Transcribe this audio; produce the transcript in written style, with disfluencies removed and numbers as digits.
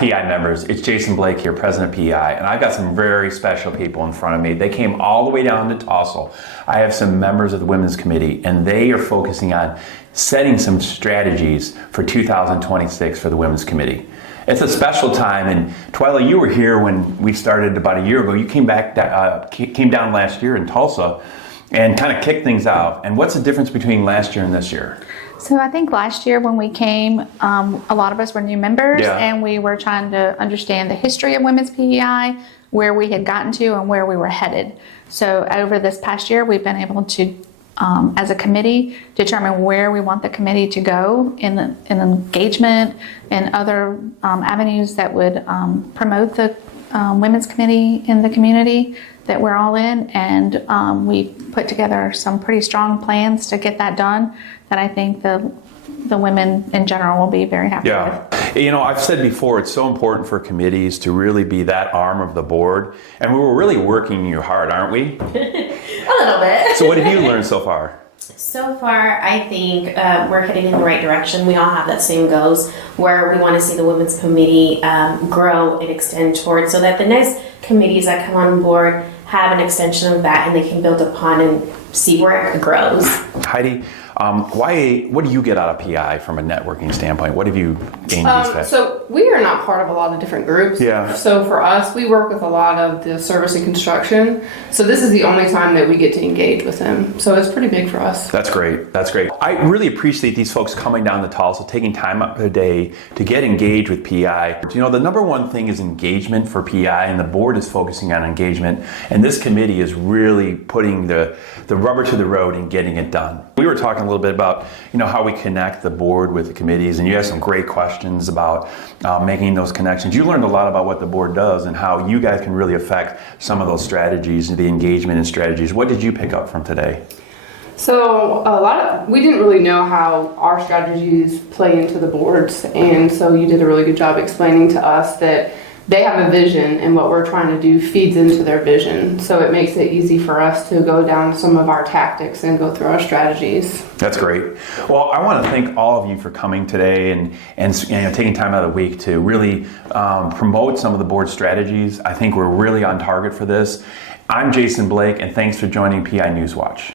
PEI members. It's Jason Blake here, President of PEI, and I've got some very special people in front of me. They came all the way down to Tulsa. I have some members of the Women's Committee, and they are focusing on setting some strategies for 2026 for the Women's Committee. It's a special time, and Twyla, you were here when we started about a year ago. You came down last year in Tulsa and kind of kicked things out. And what's the difference between last year and this year? So I think last year when we came, a lot of us were new members, and we were trying to understand the history of Women's PEI, where we had gotten to and where we were headed. So over this past year, we've been able to, as a committee, determine where we want the committee to go in engagement and other avenues that would promote the Women's Committee in the community that we're all in. And we put together some pretty strong plans to get that done that I think the women in general will be very happy with. You know, I've said before, it's so important for committees to really be that arm of the board. And we're really working you hard, aren't we? A little bit. So what have you learned so far? So far, I think we're heading in the right direction. We all have that same goals where we want to see the Women's Committee grow and extend towards, so that the next committees that come on board have an extension of that and they can build upon and see where it grows. Heidi, what do you get out of PEI from a networking standpoint? What have you gained these days? So we are not part of a lot of different groups. Yeah. So for us, we work with a lot of the service and construction. So this is the only time that we get to engage with them. So it's pretty big for us. That's great. That's great. I really appreciate these folks coming down to Tulsa, taking time out of their day to get engaged with PEI. You know, the number one thing is engagement for PEI, and the board is focusing on engagement. And this committee is really putting the rubber to the road and getting it done. We were talking a little bit about, you know, how we connect the board with the committees, and you have some great questions about making those connections. You learned a lot about what the board does and how you guys can really affect some of those strategies, the engagement and strategies. What did you pick up from today? So we didn't really know how our strategies play into the boards, and so you did a really good job explaining to us that they have a vision and what we're trying to do feeds into their vision. So it makes it easy for us to go down some of our tactics and go through our strategies. That's great. Well, I want to thank all of you for coming today and you know, taking time out of the week to really promote some of the board strategies. I think we're really on target for this. I'm Jason Blake, and thanks for joining PEI News Watch.